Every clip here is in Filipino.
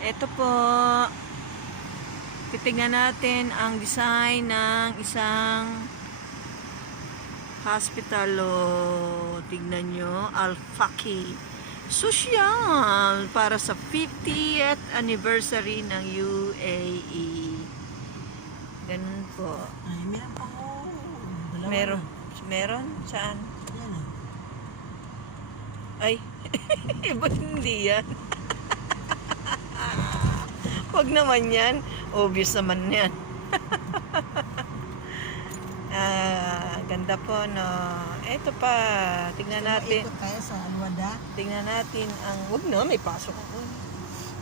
Ito po, titignan natin ang design ng isang hospital. Tignan nyo, Al-Faki Social para sa 50th anniversary ng UAE. Ganun po. Ay, meron pa ko. Dalawa Meron. na. Meron? Saan? Yan ah. Ay, iba hindi yan. Wag naman yan. Obvious naman yan. Ganda po, no. Ito pa. Tingnan natin. Ikot tayo sa Alwada. Tingnan natin ang... Wag na, may pasok ako.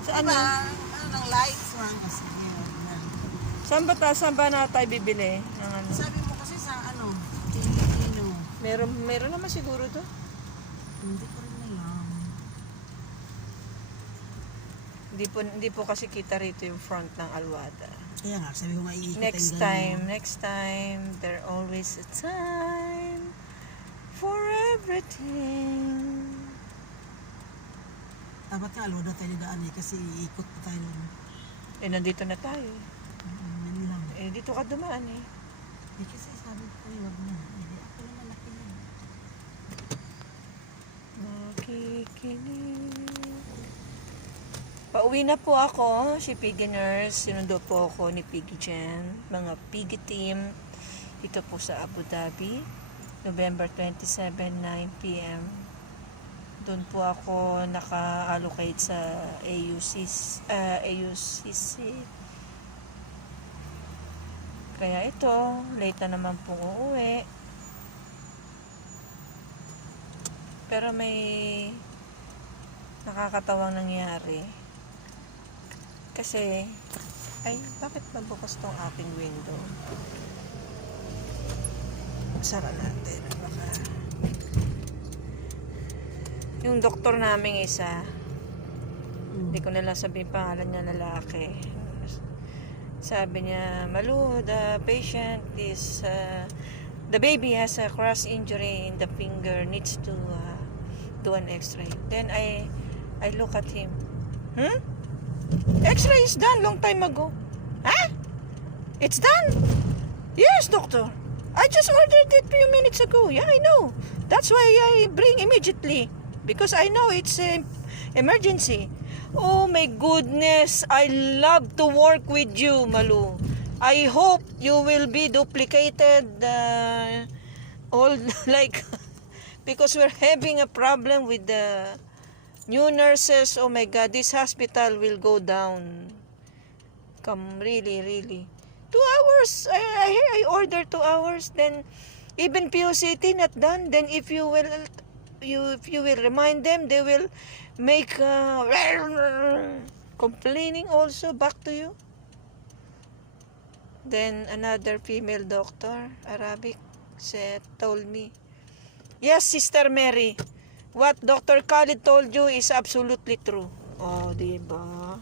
Saan Diba? na? Ano ng lights man kasi. Yan. Saan ba na tayo bibili? Ng ano? Sabi mo kasi sa ano, Pilipino. Meron naman siguro to. Hindi ko rin alam. Hindi po kasi kita rito yung front ng Alwada. Kaya nga, sabi ko maiikot Next time, there always a time for everything. Dapat nga Alwada tayo daan eh, kasi iikot pa tayo. Eh, nandito na tayo. Yan lang. Eh, dito ka dumaan eh. Eh, kasi sabi ko kayo, wag na. Eh, ako naman laki na. Nakikinig. Pauwi na po ako, si Piggy Nurse. Sinundo po ako ni Piggy Jen. Mga Piggy team. Ito po sa Abu Dhabi. November 27, 9 p.m. Doon po ako naka-allocate sa AUCC. Kaya ito, late na naman po uuwi. Pero may nakakatawang nangyari. Kasi, bakit mabukas tong aking window? Sara natin. Baka. Yung doktor naming isa, hindi ko nalang sabihin pangalan niya, lalaki. Sabi niya, Malu, the patient is, the baby has a cross injury in the finger, needs to do an x-ray. Then I look at him. X-ray is done long time ago. Huh? It's done? Yes, doctor. I just ordered it a few minutes ago. Yeah, I know. That's why I bring immediately. Because I know it's an emergency. Oh my goodness. I love to work with you, Malu. I hope you will be duplicated all like because we're having a problem with the new nurses. Oh my God, this hospital will go down. Really. 2 hours. I ordered 2 hours. Then even POCT not done. Then if you will remind them, they will make complaining also back to you. Then another female doctor, Arabic, told me, yes, Sister Mary, what Dr. Khalid told you is absolutely true. Oh, diba?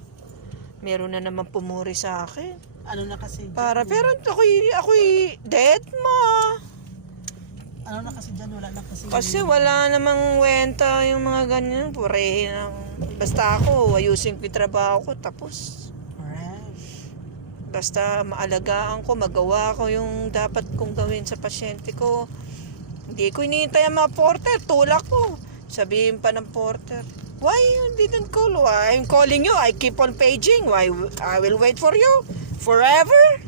Meron na naman pumuri sa akin. Ano na kasi? Pero ako'y dead mo. Ano na kasi dyan? Wala na kasi. Kasi wala namang wenta yung mga ganyan. Pure lang. Basta ako, ayusin ko yung trabaho ko, tapos. Alright. Basta maalagaan ko, magawa ko yung dapat kong gawin sa pasyente ko. Hindi ko hinihintay ang mga porter, tulak ko. Sabihin pa ng porter, why you didn't call? Why I'm calling you, I keep on paging. Why I will wait for you forever?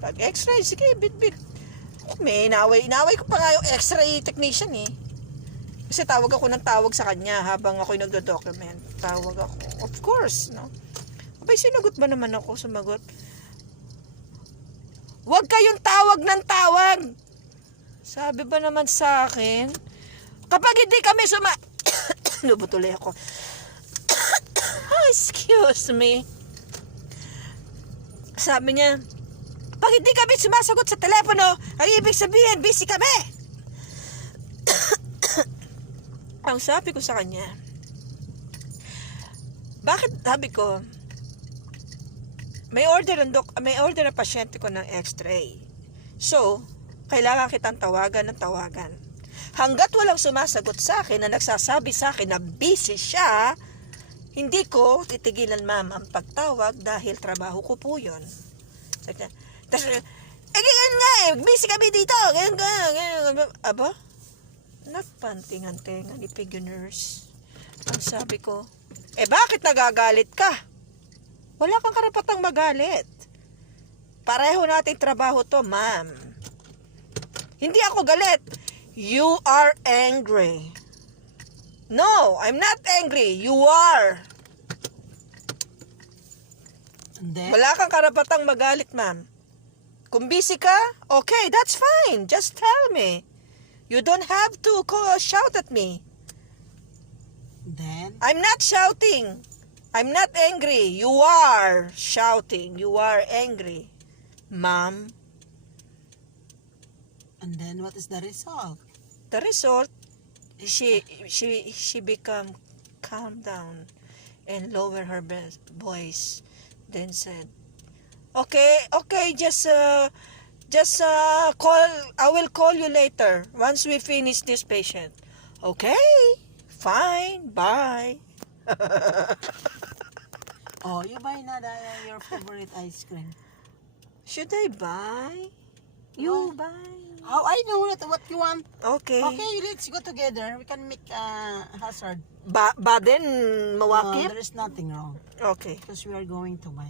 Pag x-ray, sige, bit. May inaway ko pa nga yung x-ray technician eh. Kasi tawag ako ng tawag sa kanya habang ako'y nagdo-document. Tawag ako. Of course, no? Abay, sinagot ba naman ako? Sumagot. Huwag kayong tawag ng tawag. Sabi ba naman sa akin, kapag hindi kami Lubutuloy ako. Excuse me. Sabi niya, pag hindi kami sumasagot sa telepono, ay ibig sabihin, busy kami. Ang sabi ko sa kanya, bakit, sabi ko, may order na pasyente ko ng x-ray. So, kailangan kitang tawagan ng tawagan. hanggat walang sumasagot sa akin na nagsasabi sa akin na busy siya, hindi ko titigilan, ma'am, ang pagtawag dahil trabaho ko po yun. Tapos, ganyan nga busy kami dito. Ganyan. Aba, nagpantingan-tingan ni Piggy Nurse. Ang sabi ko, bakit nagagalit ka? Wala kang karapatang magalit. Pareho nating trabaho to, ma'am. Hindi ako galit. You are angry. No, I'm not angry. You are. And then, Wala kang karapatang magalit, ma'am. Kung busy ka, okay, that's fine. Just tell me. You don't have to shout at me. then, I'm not shouting. I'm not angry. You are shouting. You are angry, ma'am. and then what is the result? The result, she become calm down and lower her voice. Then said, okay, just call. I will call you later once we finish this patient. Okay, fine, bye. Oh, you buy na your favorite ice cream. Should I buy? You buy. How I know what you want. Okay. Okay, let's go together. We can make hazard. Ba then No, mawakit? there is nothing wrong Okay. because we are going to buy.